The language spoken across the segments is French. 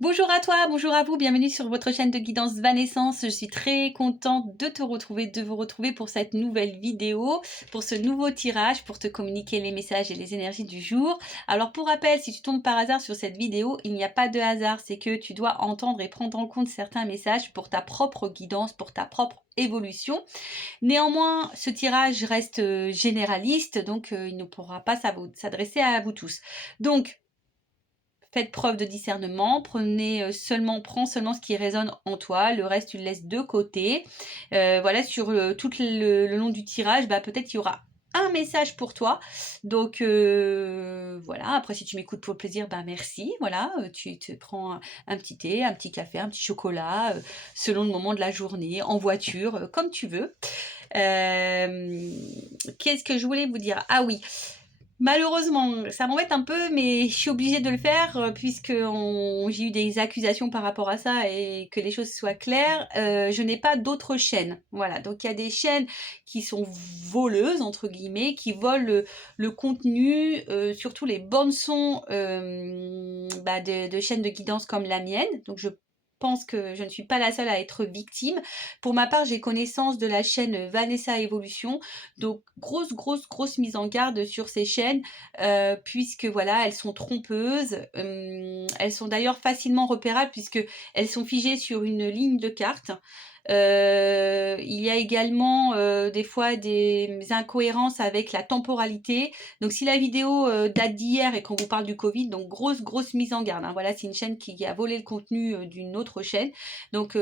Bonjour à toi, bonjour à vous, bienvenue sur votre chaîne de guidance Vanessence. Je suis très contente de te retrouver, de vous retrouver pour cette nouvelle vidéo, pour ce nouveau tirage, pour te communiquer les messages et les énergies du jour. Alors pour rappel, si tu tombes par hasard sur cette vidéo, il n'y a pas de hasard, c'est que tu dois entendre et prendre en compte certains messages pour ta propre guidance, pour ta propre évolution. Néanmoins, ce tirage reste généraliste, donc il ne pourra pas s'adresser à vous tous. Donc, faites preuve de discernement, prends seulement ce qui résonne en toi, le reste tu le laisses de côté. Voilà, sur tout le long du tirage, peut-être il y aura un message pour toi. Donc voilà, après si tu m'écoutes pour le plaisir, merci. Voilà, tu te prends un petit thé, un petit café, un petit chocolat, selon le moment de la journée, en voiture, comme tu veux. Qu'est-ce que je voulais vous dire? Ah oui, malheureusement, ça m'embête un peu, mais je suis obligée de le faire puisque j'ai eu des accusations par rapport à ça et que les choses soient claires. Je n'ai pas d'autres chaînes. Voilà, donc il y a des chaînes qui sont voleuses, entre guillemets, qui volent le contenu, surtout les bandes sons de chaînes de guidance comme la mienne. Donc je pense que je ne suis pas la seule à être victime. Pour ma part, j'ai connaissance de la chaîne Vanessa Evolution. Donc grosse mise en garde sur ces chaînes puisque voilà, elles sont trompeuses. Elles sont d'ailleurs facilement repérables puisque elles sont figées sur une ligne de carte. Il y a également des fois des incohérences avec la temporalité. Donc si la vidéo date d'hier et qu'on vous parle du Covid, donc grosse mise en garde, hein. Voilà, c'est une chaîne qui a volé le contenu d'une autre chaîne. Donc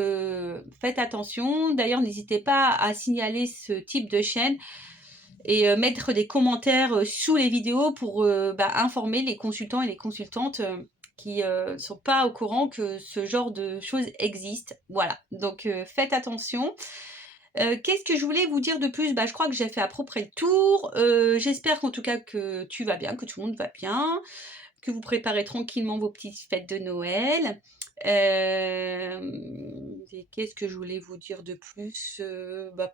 faites attention. D'ailleurs, n'hésitez pas à signaler ce type de chaîne et mettre des commentaires sous les vidéos pour informer les consultants et les consultantes qui ne sont pas au courant que ce genre de choses existe. Voilà, donc faites attention. Qu'est-ce que je voulais vous dire de plus? Je crois que j'ai fait à peu près le tour. J'espère qu'en tout cas que tu vas bien, que tout le monde va bien, que vous préparez tranquillement vos petites fêtes de Noël. Et qu'est-ce que je voulais vous dire de plus?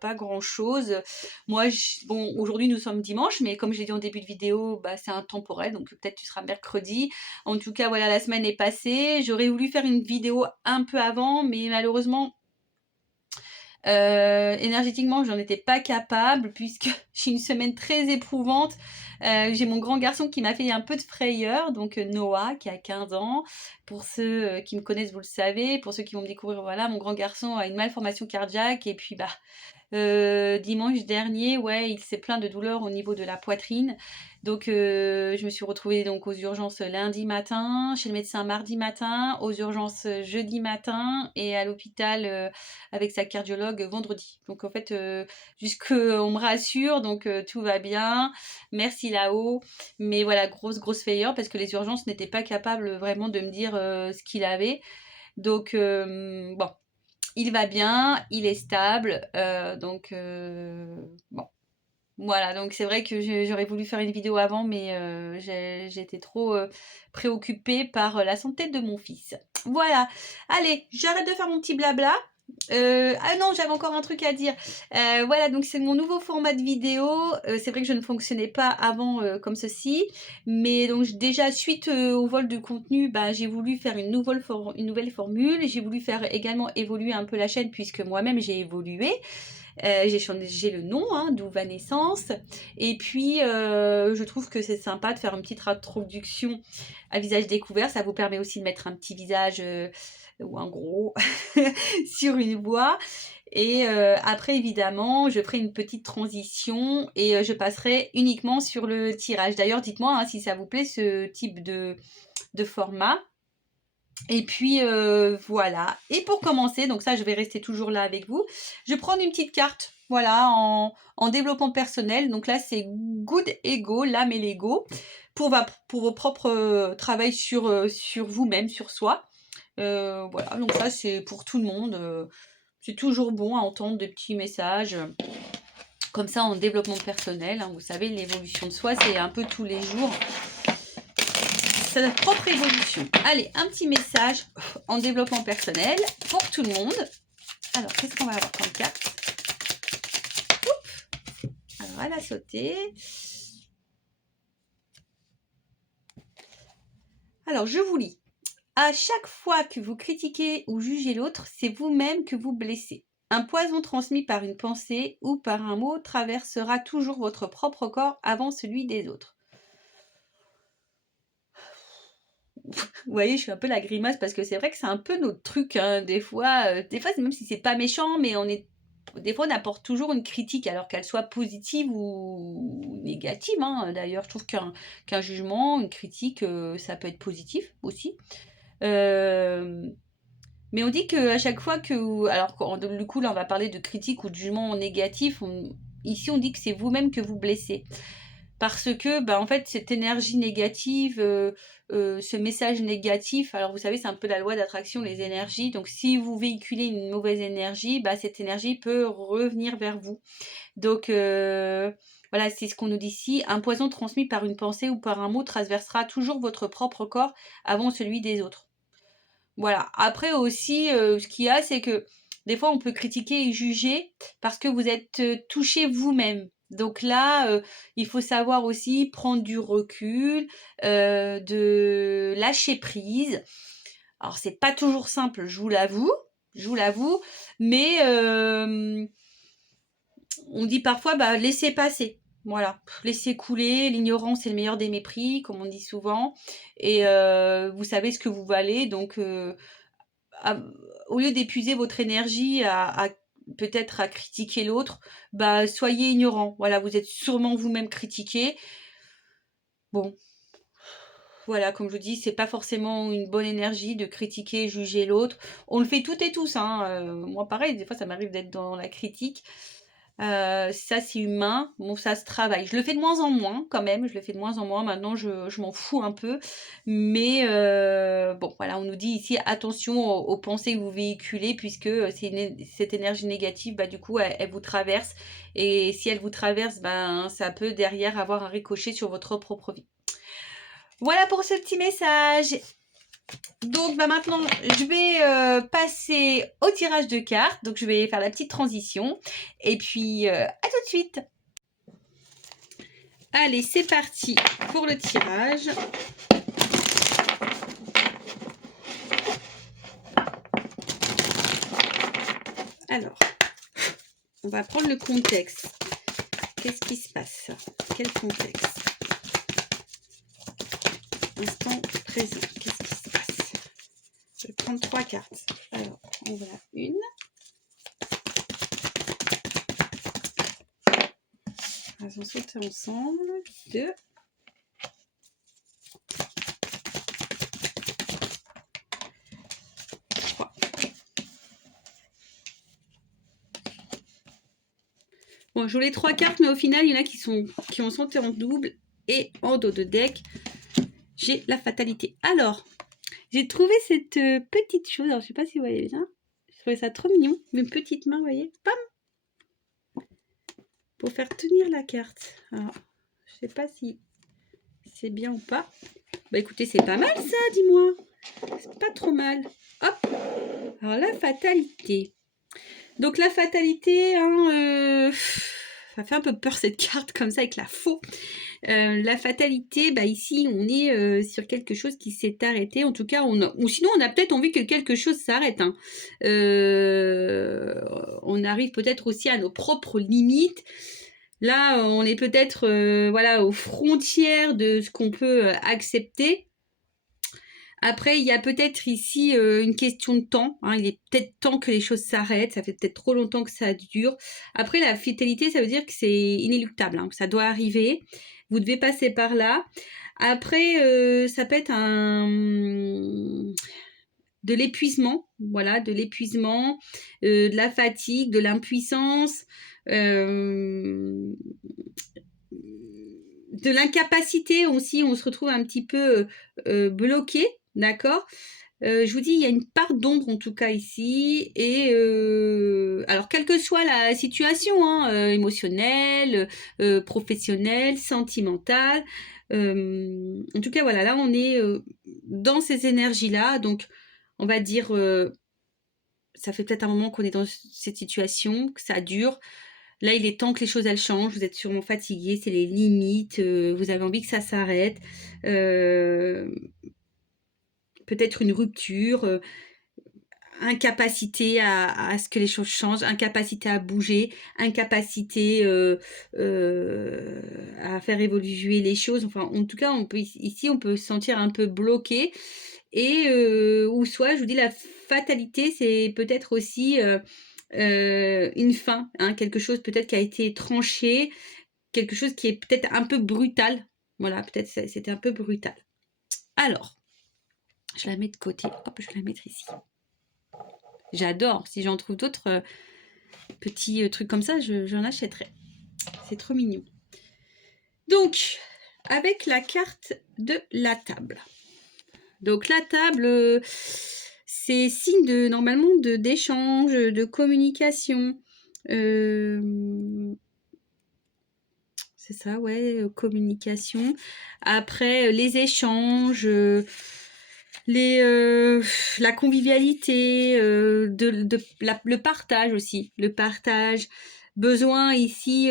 Pas grand-chose. Moi, bon, aujourd'hui nous sommes dimanche, mais comme j'ai dit en début de vidéo, c'est intemporel, donc peut-être tu seras mercredi. En tout cas, voilà, la semaine est passée. J'aurais voulu faire une vidéo un peu avant, mais malheureusement, énergétiquement, j'en étais pas capable puisque j'ai une semaine très éprouvante. J'ai mon grand garçon qui m'a fait un peu de frayeur, donc Noah qui a 15 ans. Pour ceux qui me connaissent, vous le savez. Pour ceux qui vont me découvrir, voilà, mon grand garçon a une malformation cardiaque et puis dimanche dernier, ouais, il s'est plaint de douleurs au niveau de la poitrine. Donc je me suis retrouvée donc aux urgences lundi matin, chez le médecin mardi matin, aux urgences jeudi matin et à l'hôpital avec sa cardiologue vendredi. Donc en fait, jusqu'on me rassure, donc tout va bien. Merci là-haut. Mais voilà, grosse frayeur parce que les urgences n'étaient pas capables vraiment de me dire ce qu'il avait. Donc bon, il va bien, il est stable, donc bon. Voilà, donc c'est vrai que j'aurais voulu faire une vidéo avant, mais j'étais trop préoccupée par la santé de mon fils. Voilà, allez, j'arrête de faire mon petit blabla. Ah non, j'avais encore un truc à dire. Voilà, donc c'est mon nouveau format de vidéo. C'est vrai que je ne fonctionnais pas avant comme ceci, mais donc déjà suite au vol de contenu, j'ai voulu faire une nouvelle formule. J'ai voulu faire également évoluer un peu la chaîne puisque moi-même j'ai évolué. J'ai changé le nom, hein, d'où Vanessence. Et puis, je trouve que c'est sympa de faire une petite introduction à visage découvert. Ça vous permet aussi de mettre un petit visage ou un gros sur une voix. Et après, évidemment, je ferai une petite transition et je passerai uniquement sur le tirage. D'ailleurs, dites-moi si ça vous plaît ce type de format. Et puis voilà. Et pour commencer, donc ça je vais rester toujours là avec vous, je vais prendre une petite carte, voilà, en développement personnel. Donc là c'est Good Ego, l'âme et l'ego, pour vos propres travail sur vous-même, sur soi. Voilà, donc ça c'est pour tout le monde. C'est toujours bon à entendre des petits messages comme ça en développement personnel, hein. Vous savez, l'évolution de soi, c'est un peu tous les jours. C'est notre propre évolution. Allez, un petit message en développement personnel pour tout le monde. Alors, qu'est-ce qu'on va avoir comme carte? Oups. Alors, elle a sauté. Alors, je vous lis. À chaque fois que vous critiquez ou jugez l'autre, c'est vous-même que vous blessez. Un poison transmis par une pensée ou par un mot traversera toujours votre propre corps avant celui des autres. Vous voyez, je fais un peu la grimace parce que c'est vrai que c'est un peu notre truc, hein. Des fois, même si c'est pas méchant, mais des fois, on apporte toujours une critique, alors qu'elle soit positive ou négative, hein. D'ailleurs, je trouve qu'un jugement, une critique, ça peut être positif aussi. Euh, mais on dit qu'à chaque fois que... Alors, du coup, là, on va parler de critique ou de jugement négatif. Ici, on dit que c'est vous-même que vous blessez. Parce que, bah, en fait, cette énergie négative, ce message négatif, alors vous savez, c'est un peu la loi d'attraction, les énergies. Donc, si vous véhiculez une mauvaise énergie, bah, cette énergie peut revenir vers vous. Donc, voilà, c'est ce qu'on nous dit ici. Un poison transmis par une pensée ou par un mot traversera toujours votre propre corps avant celui des autres. Voilà. Après aussi, ce qu'il y a, c'est que des fois, on peut critiquer et juger parce que vous êtes touché vous-même. Donc là, il faut savoir aussi prendre du recul, de lâcher prise. Alors, c'est pas toujours simple, je vous l'avoue, mais on dit parfois, bah, laissez passer. Voilà, laissez couler, l'ignorance est le meilleur des mépris, comme on dit souvent, et vous savez ce que vous valez, donc au lieu d'épuiser votre énergie à peut-être à critiquer l'autre, bah soyez ignorant. Voilà, vous êtes sûrement vous-même critiqué. Bon, voilà, comme je vous dis, c'est pas forcément une bonne énergie de critiquer, juger l'autre. On le fait toutes et tous, hein. Moi, pareil, des fois, ça m'arrive d'être dans la critique. Ça, c'est humain. Bon, ça se travaille. Je le fais de moins en moins, quand même. Je le fais de moins en moins. Maintenant, je m'en fous un peu. Mais bon, voilà, on nous dit ici, attention aux pensées que vous véhiculez, puisque cette énergie négative, bah, du coup, elle vous traverse. Et si elle vous traverse, ben, ça peut derrière avoir un ricochet sur votre propre vie. Voilà pour ce petit message. Donc bah maintenant, je vais passer au tirage de cartes. Donc je vais faire la petite transition. Et puis, à tout de suite. Allez, c'est parti pour le tirage. Alors, on va prendre le contexte. Qu'est-ce qui se passe? Quel contexte? Instant présent. Qu'est-ce qui se passe? Je vais prendre 3 cartes. Alors, on va une. Elles vont sauter ensemble. 2. 3. Bon, je voulais 3 cartes, mais au final, il y en a qui ont sauté en double. Et en dos de deck, j'ai la fatalité. Alors, j'ai trouvé cette petite chose. Alors, je sais pas si vous voyez bien. Je trouvais ça trop mignon. Mes petites mains, vous voyez. Pam! Pour faire tenir la carte. Alors, je sais pas si c'est bien ou pas. Bah écoutez, c'est pas mal ça, dis-moi. C'est pas trop mal. Hop! Alors, la fatalité. Donc, la fatalité, hein, ça fait un peu peur cette carte comme ça avec la faux. La fatalité, bah ici on est sur quelque chose qui s'est arrêté. En tout cas, ou sinon on a peut-être envie que quelque chose s'arrête. Hein. On arrive peut-être aussi à nos propres limites. Là, on est peut-être voilà, aux frontières de ce qu'on peut accepter. Après, il y a peut-être ici une question de temps. Hein. Il est peut-être temps que les choses s'arrêtent. Ça fait peut-être trop longtemps que ça dure. Après, la fatalité, ça veut dire que c'est inéluctable. Hein, que ça doit arriver. Vous devez passer par là. Après, ça peut être de l'épuisement. Voilà, de l'épuisement, de la fatigue, de l'impuissance. De l'incapacité aussi. On se retrouve un petit peu bloqué. D'accord. Je vous dis, il y a une part d'ombre en tout cas ici. Et alors, quelle que soit la situation, hein, émotionnelle, professionnelle, sentimentale. En tout cas, voilà, là, on est dans ces énergies-là. Donc, on va dire, ça fait peut-être un moment qu'on est dans cette situation, que ça dure. Là, il est temps que les choses elles changent. Vous êtes sûrement fatigué, c'est les limites. Vous avez envie que ça s'arrête. peut-être une rupture, incapacité à ce que les choses changent, incapacité à bouger, incapacité à faire évoluer les choses. Enfin, en tout cas, ici, on peut se sentir un peu bloqué. Et ou soit, je vous dis, la fatalité, c'est peut-être aussi une fin, hein, quelque chose peut-être qui a été tranché, quelque chose qui est peut-être un peu brutal. Voilà, peut-être c'était un peu brutal. Alors, je la mets de côté. Hop, je vais la mettre ici. J'adore. Si j'en trouve d'autres petits trucs comme ça, j'en achèterai. C'est trop mignon. Donc, avec la carte de la table. Donc, la table, c'est signe normalement d'échange, de communication. C'est ça, ouais, communication. Après, les échanges, la convivialité, le partage aussi. Le partage. Besoin ici,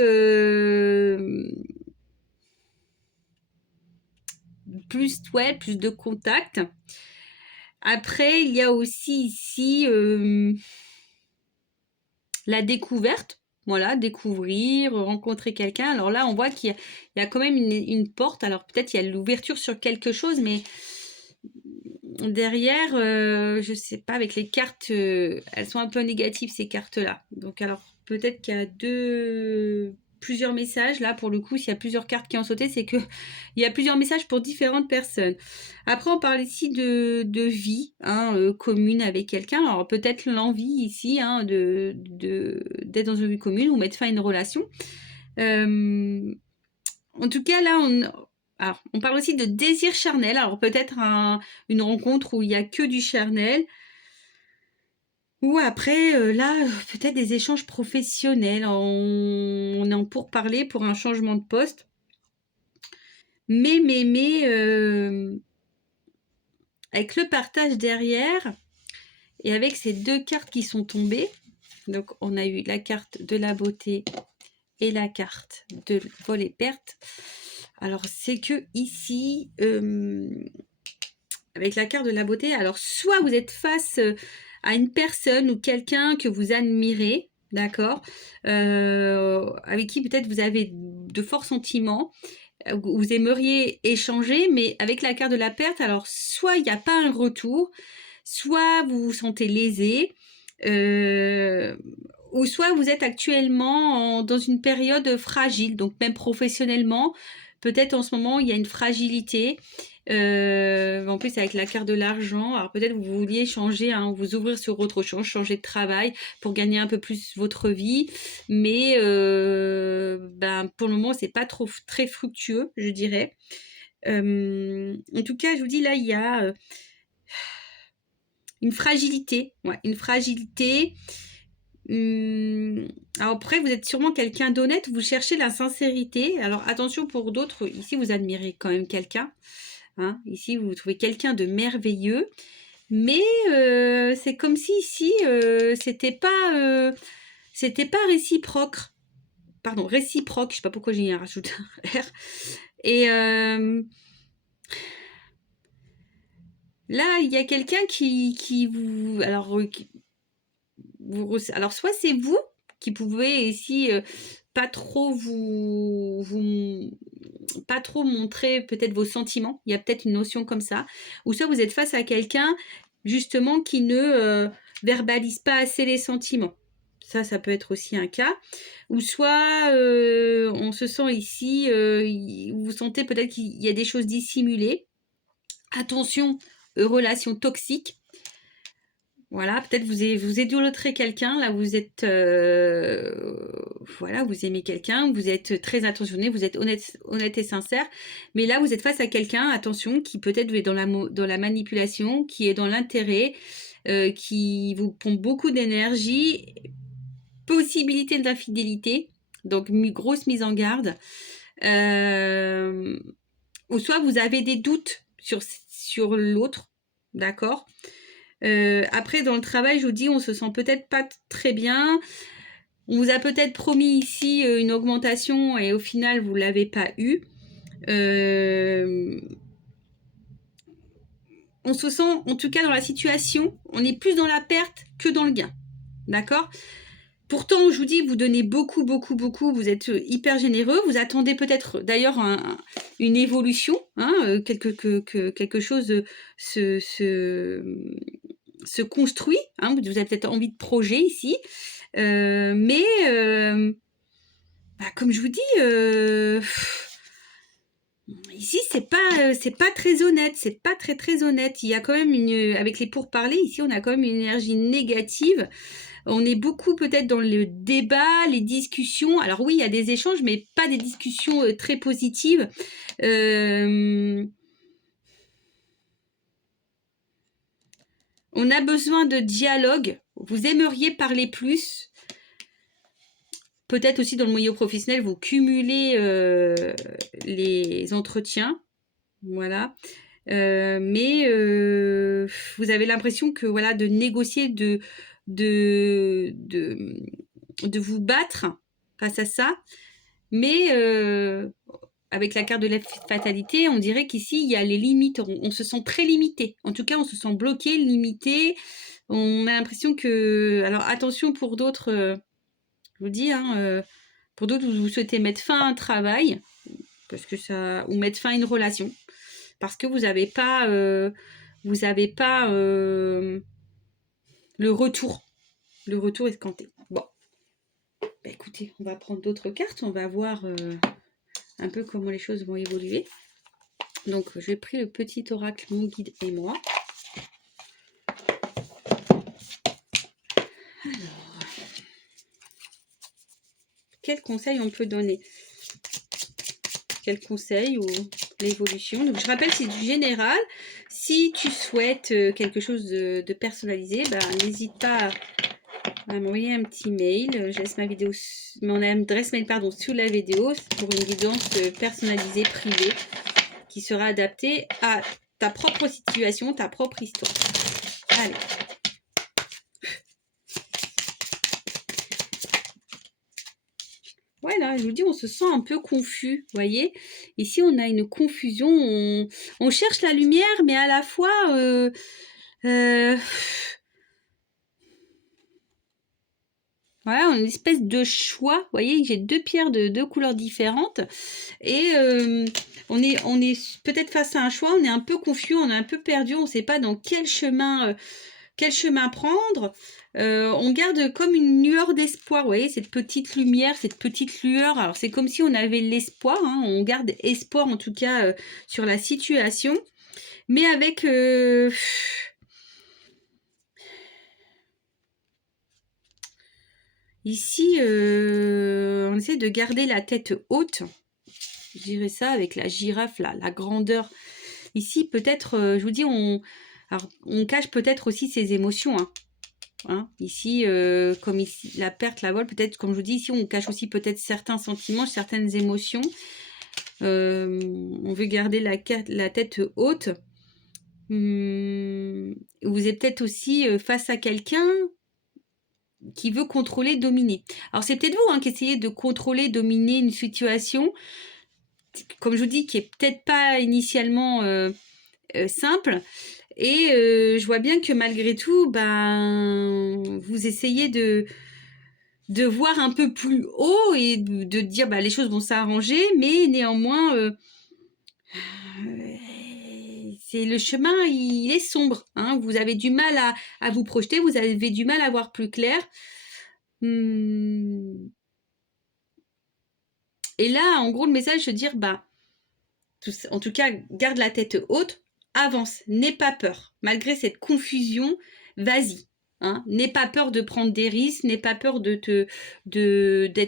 plus de contact. Après, il y a aussi ici la découverte. Voilà, découvrir, rencontrer quelqu'un. Alors là, on voit qu'il y a quand même une porte. Alors peut-être il y a l'ouverture sur quelque chose, mais derrière, je sais pas, avec les cartes, elles sont un peu négatives ces cartes-là. Donc alors peut-être qu'il y a plusieurs messages. Là, pour le coup, s'il y a plusieurs cartes qui ont sauté, c'est que il y a plusieurs messages pour différentes personnes. Après, on parle ici de vie, hein, commune avec quelqu'un. Alors peut-être l'envie ici, hein, d'être dans une vie commune ou mettre fin à une relation. En tout cas, là, on parle aussi de désir charnel. Alors peut-être une rencontre où il n'y a que du charnel. Ou après, là, peut-être des échanges professionnels. On est en pourparlers pour un changement de poste. Mais, avec le partage derrière, et avec ces deux cartes qui sont tombées, donc on a eu la carte de la beauté et la carte de vol et perte. Alors c'est que ici, avec la carte de la beauté, alors soit vous êtes face à une personne ou quelqu'un que vous admirez, d'accord, avec qui peut-être vous avez de forts sentiments, vous aimeriez échanger, mais avec la carte de la perte, alors soit il n'y a pas un retour, soit vous vous sentez lésé, ou soit vous êtes actuellement dans une période fragile, donc même professionnellement, peut-être en ce moment il y a une fragilité. En plus avec la carte de l'argent, alors peut-être vous vouliez changer, hein, vous ouvrir sur autre chose, changer de travail pour gagner un peu plus votre vie, mais pour le moment c'est pas très fructueux, je dirais. En tout cas, je vous dis là, il y a une fragilité, ouais, une fragilité. Alors après, vous êtes sûrement quelqu'un d'honnête, vous cherchez la sincérité. Alors attention pour d'autres, ici vous admirez quand même quelqu'un. Hein, ici, vous trouvez quelqu'un de merveilleux, mais c'est comme si ici, c'était pas réciproque. Pardon, réciproque. Je sais pas pourquoi j'ai rajouté un R. Et là, il y a quelqu'un qui vous, alors soit c'est vous qui pouvez ici pas trop pas trop montrer peut-être vos sentiments. Il y a peut-être une notion comme ça. Ou soit vous êtes face à quelqu'un justement qui ne verbalise pas assez les sentiments. Ça peut être aussi un cas. Ou soit on se sent ici, vous sentez peut-être qu'il y a des choses dissimulées. Attention, relations toxiques. Voilà, peut-être vous idolâtrez quelqu'un, là vous êtes, voilà, vous aimez quelqu'un, vous êtes très attentionné, vous êtes honnête et sincère, mais là vous êtes face à quelqu'un, attention, qui peut-être est dans la manipulation, qui est dans l'intérêt, qui vous pompe beaucoup d'énergie, possibilité d'infidélité, donc grosse mise en garde, ou soit vous avez des doutes sur l'autre, d'accord ? Après, dans le travail, je vous dis, on se sent peut-être pas très bien. On vous a peut-être promis ici une augmentation et au final, vous l'avez pas eu. on se sent, en tout cas dans la situation, on est plus dans la perte que dans le gain. D'accord? Pourtant, je vous dis, vous donnez beaucoup, beaucoup, beaucoup, vous êtes hyper généreux, vous attendez peut-être d'ailleurs une évolution, hein, quelque chose se construit, hein, vous avez peut-être envie de projet ici, mais comme je vous dis, ici c'est pas très honnête, c'est pas très honnête. Il y a quand même avec les pourparlers ici, on a quand même une énergie négative. On est beaucoup peut-être dans le débat, les discussions. Alors oui, il y a des échanges, mais pas des discussions très positives. On a besoin de dialogue. Vous aimeriez parler plus. Peut-être aussi dans le milieu professionnel, vous cumulez les entretiens. Voilà. Mais vous avez l'impression que voilà, de négocier, de vous battre face à ça. Mais avec la carte de la fatalité, on dirait qu'ici, il y a les limites. On se sent très limité. En tout cas, on se sent bloqué, limité. On a l'impression que... Alors, attention pour d'autres, je vous dis, hein, pour d'autres, vous souhaitez mettre fin à un travail, parce que ça, ou mettre fin à une relation, parce que vous n'avez pas, le retour escompté. Bon, bah, écoutez, on va prendre d'autres cartes, on va voir un peu comment les choses vont évoluer. Donc, j'ai pris le petit oracle, mon guide et moi. Alors, quel conseil on peut donner? Quel conseil ou l'évolution? Donc, je rappelle, c'est du général. Si tu souhaites quelque chose de personnalisé, bah, n'hésite pas à m'envoyer un petit mail. Je laisse mon adresse mail sous la vidéo pour une guidance personnalisée, privée, qui sera adaptée à ta propre situation, ta propre histoire. Allez. Voilà, je vous dis, on se sent un peu confus, vous voyez. Ici, on a une confusion, on cherche la lumière, mais à la fois... voilà, on a une espèce de choix. Vous voyez, j'ai deux pierres de deux couleurs différentes. Et on est peut-être face à un choix, on est un peu confus, on est un peu perdu, on ne sait pas dans quel chemin prendre. On garde comme une lueur d'espoir, vous voyez, cette petite lumière, cette petite lueur. Alors, c'est comme si on avait l'espoir, hein, on garde espoir en tout cas sur la situation. Mais avec... ici, on essaie de garder la tête haute. Je dirais ça avec la girafe, là, la grandeur. Ici, peut-être, je vous dis, on cache peut-être aussi ses émotions. Hein, ici, comme ici, la perte, la vol, peut-être, comme je vous dis, ici, on cache aussi peut-être certains sentiments, certaines émotions. On veut garder la tête haute. Vous êtes peut-être aussi face à quelqu'un qui veut contrôler, dominer. Alors, c'est peut-être vous qui essayez de contrôler, dominer une situation, comme je vous dis, qui est peut-être pas initialement simple. Et je vois bien que malgré tout, vous essayez de voir un peu plus haut et de dire les choses vont s'arranger, mais néanmoins, c'est le chemin, il est sombre. Hein, vous avez du mal à vous projeter, vous avez du mal à voir plus clair. Et là, en gros, le message, c'est de dire, en tout cas, garde la tête haute, avance, n'aie pas peur. Malgré cette confusion, vas-y. Hein, n'aie pas peur de prendre des risques, n'aie pas peur d'être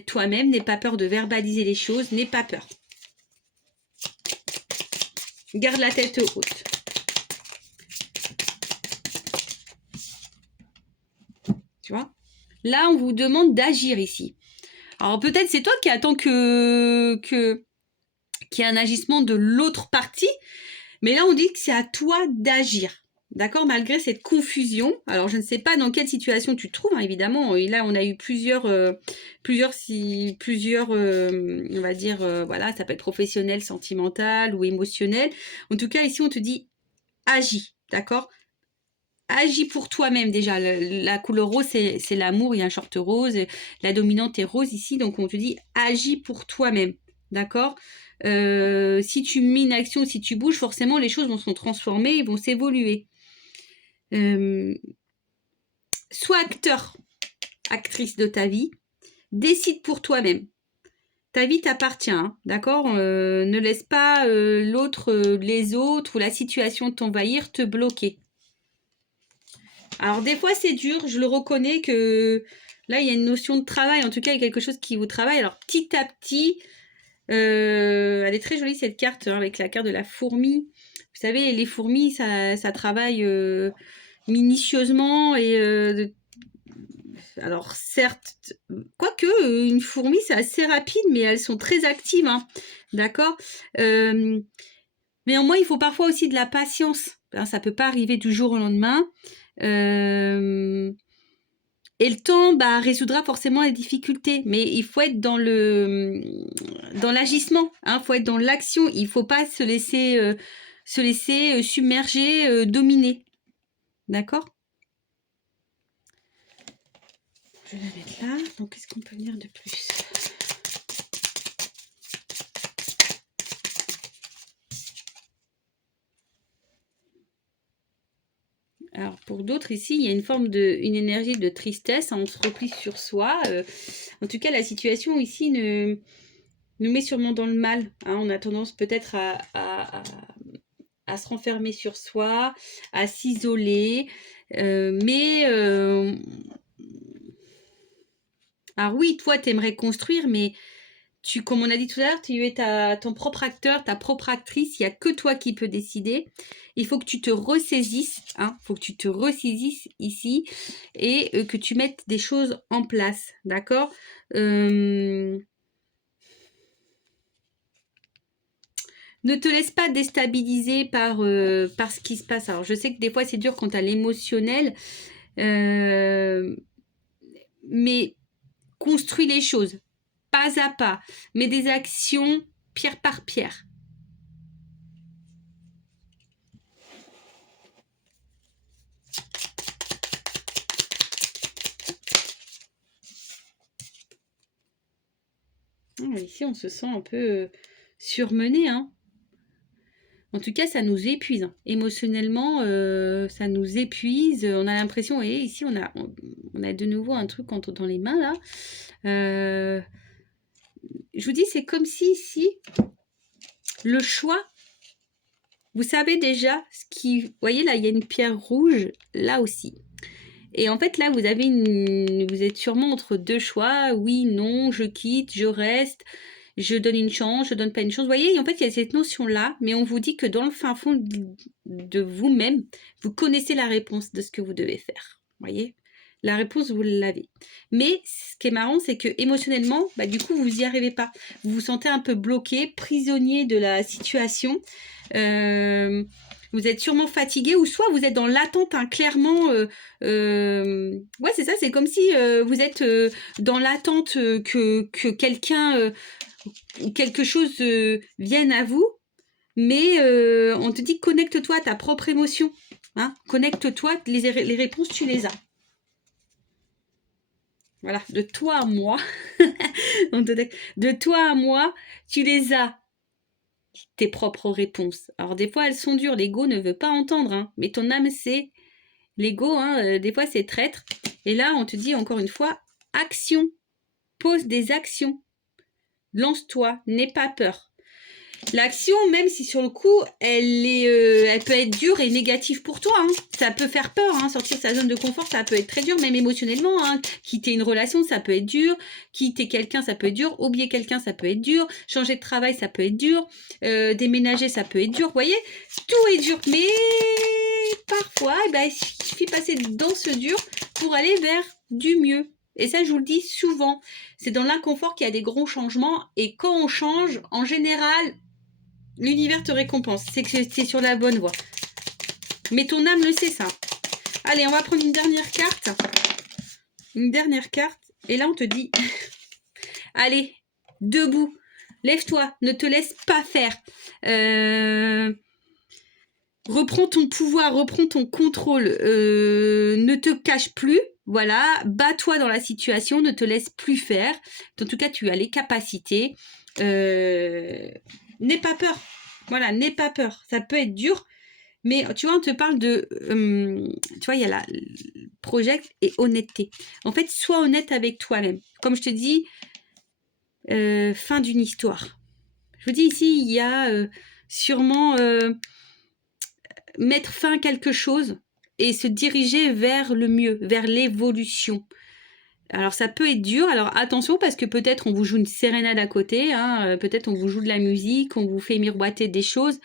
toi-même, n'aie pas peur de verbaliser les choses, n'aie pas peur. Garde la tête haute. Tu vois? Là, on vous demande d'agir ici. Alors peut-être c'est toi qui attends qu'il y ait un agissement de l'autre partie, mais là on dit que c'est à toi d'agir. D'accord, malgré cette confusion. Alors, je ne sais pas dans quelle situation tu te trouves, hein, évidemment. Et là, on a eu plusieurs, on va dire, voilà, ça peut être professionnel, sentimental ou émotionnel. En tout cas, ici, on te dit, agis, d'accord? Agis pour toi-même déjà. La couleur rose, c'est l'amour. Il y a un short rose. La dominante est rose ici. Donc, on te dit agis pour toi-même. D'accord. Si tu mets une action, si tu bouges, forcément, les choses vont se transformer, ils vont s'évoluer. Sois acteur, actrice de ta vie. Décide pour toi-même. Ta vie t'appartient, hein, d'accord. Ne laisse pas l'autre, les autres ou la situation t'envahir, te bloquer. Alors des fois c'est dur, je le reconnais que là il y a une notion de travail, en tout cas il y a quelque chose qui vous travaille. Alors petit à petit, elle est très jolie cette carte hein, avec la carte de la fourmi. Vous savez les fourmis ça travaille minutieusement et alors certes, quoique une fourmi c'est assez rapide mais elles sont très actives, hein, d'accord. Mais au moins il faut parfois aussi de la patience, hein, ça peut pas arriver du jour au lendemain. Et le temps résoudra forcément les difficultés, mais il faut être dans l'agissement, hein, il faut être dans l'action, il ne faut pas se laisser submerger, dominer. D'accord? Je vais la mettre là. Donc, qu'est-ce qu'on peut dire de plus? Alors, pour d'autres, ici, il y a une énergie de tristesse, hein, on se replie sur soi. En tout cas, la situation ici nous met sûrement dans le mal. Hein, on a tendance peut-être à se renfermer sur soi, à s'isoler. Alors oui, toi, tu aimerais construire, mais comme on a dit tout à l'heure, tu es ton propre acteur, ta propre actrice, il n'y a que toi qui peux décider. Il faut que tu te ressaisisses, hein, faut que tu te ressaisisses ici et que tu mettes des choses en place, d'accord. Ne te laisse pas déstabiliser par ce qui se passe. Alors, je sais que des fois, c'est dur quand tu as l'émotionnel, mais construis les choses, pas à pas, mais des actions pierre par pierre. Ici, on se sent un peu surmené, hein. En tout cas, ça nous épuise. Hein. Émotionnellement, ça nous épuise. On a l'impression, et ici, on a de nouveau un truc dans les mains, là. Je vous dis, c'est comme si ici, le choix, vous savez déjà ce qui... Vous voyez, là, il y a une pierre rouge, là aussi. Et en fait, là, vous êtes sûrement entre deux choix. Oui, non, je quitte, je reste, je donne une chance, je donne pas une chance. Vous voyez, en fait, il y a cette notion-là, mais on vous dit que dans le fin fond de vous-même, vous connaissez la réponse de ce que vous devez faire. Vous voyez, la réponse, vous l'avez. Mais ce qui est marrant, c'est que émotionnellement, du coup, vous n'y arrivez pas. Vous vous sentez un peu bloqué, prisonnier de la situation. Vous êtes sûrement fatigué ou soit vous êtes dans l'attente, hein, clairement. Ouais, c'est ça, c'est comme si vous êtes dans l'attente que quelqu'un, quelque chose vienne à vous, mais on te dit connecte-toi à ta propre émotion. Hein, connecte-toi, les réponses, tu les as. Voilà, de toi à moi, de toi à moi, tu les as. Tes propres réponses. Alors des fois elles sont dures, l'ego ne veut pas entendre, hein, mais ton âme sait. L'ego, hein, des fois c'est traître. Et là on te dit encore une fois, action, pose des actions, lance-toi, n'aie pas peur. L'action, même si sur le coup, elle peut être dure et négative pour toi. Hein. Ça peut faire peur, hein. Sortir de sa zone de confort, ça peut être très dur, même émotionnellement. Hein. Quitter une relation, ça peut être dur. Quitter quelqu'un, ça peut être dur. Oublier quelqu'un, ça peut être dur. Changer de travail, ça peut être dur. Déménager, ça peut être dur. Vous voyez, tout est dur. Mais parfois, il suffit de passer dans ce dur pour aller vers du mieux. Et ça, je vous le dis souvent, c'est dans l'inconfort qu'il y a des gros changements. Et quand on change, en général, l'univers te récompense. C'est que c'est sur la bonne voie. Mais ton âme le sait, ça. Allez, on va prendre une dernière carte. Une dernière carte. Et là, on te dit, allez, debout. Lève-toi. Ne te laisse pas faire. Reprends ton pouvoir, reprends ton contrôle, ne te cache plus, voilà, bats-toi dans la situation, ne te laisse plus faire. En tout cas, tu as les capacités. N'aie pas peur. Voilà, n'aie pas peur. Ça peut être dur, mais tu vois, on te parle de... tu vois, il y a la project et honnêteté. En fait, sois honnête avec toi-même. Comme je te dis, fin d'une histoire. Je vous dis ici, il y a sûrement... mettre fin à quelque chose et se diriger vers le mieux, vers l'évolution. Alors ça peut être dur, alors attention parce que peut-être on vous joue une sérénade à côté, hein, peut-être on vous joue de la musique, on vous fait miroiter des choses,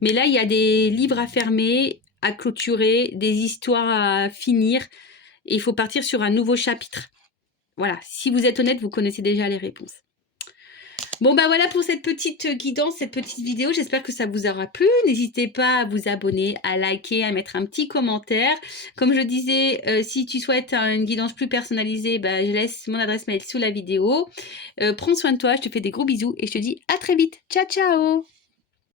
mais là il y a des livres à fermer, à clôturer, des histoires à finir, et il faut partir sur un nouveau chapitre. Voilà, si vous êtes honnête, vous connaissez déjà les réponses. Bon bah voilà pour cette petite guidance, cette petite vidéo, j'espère que ça vous aura plu. N'hésitez pas à vous abonner, à liker, à mettre un petit commentaire. Comme je disais, si tu souhaites une guidance plus personnalisée, bah, je laisse mon adresse mail sous la vidéo. Prends soin de toi, je te fais des gros bisous et je te dis à très vite. Ciao ciao.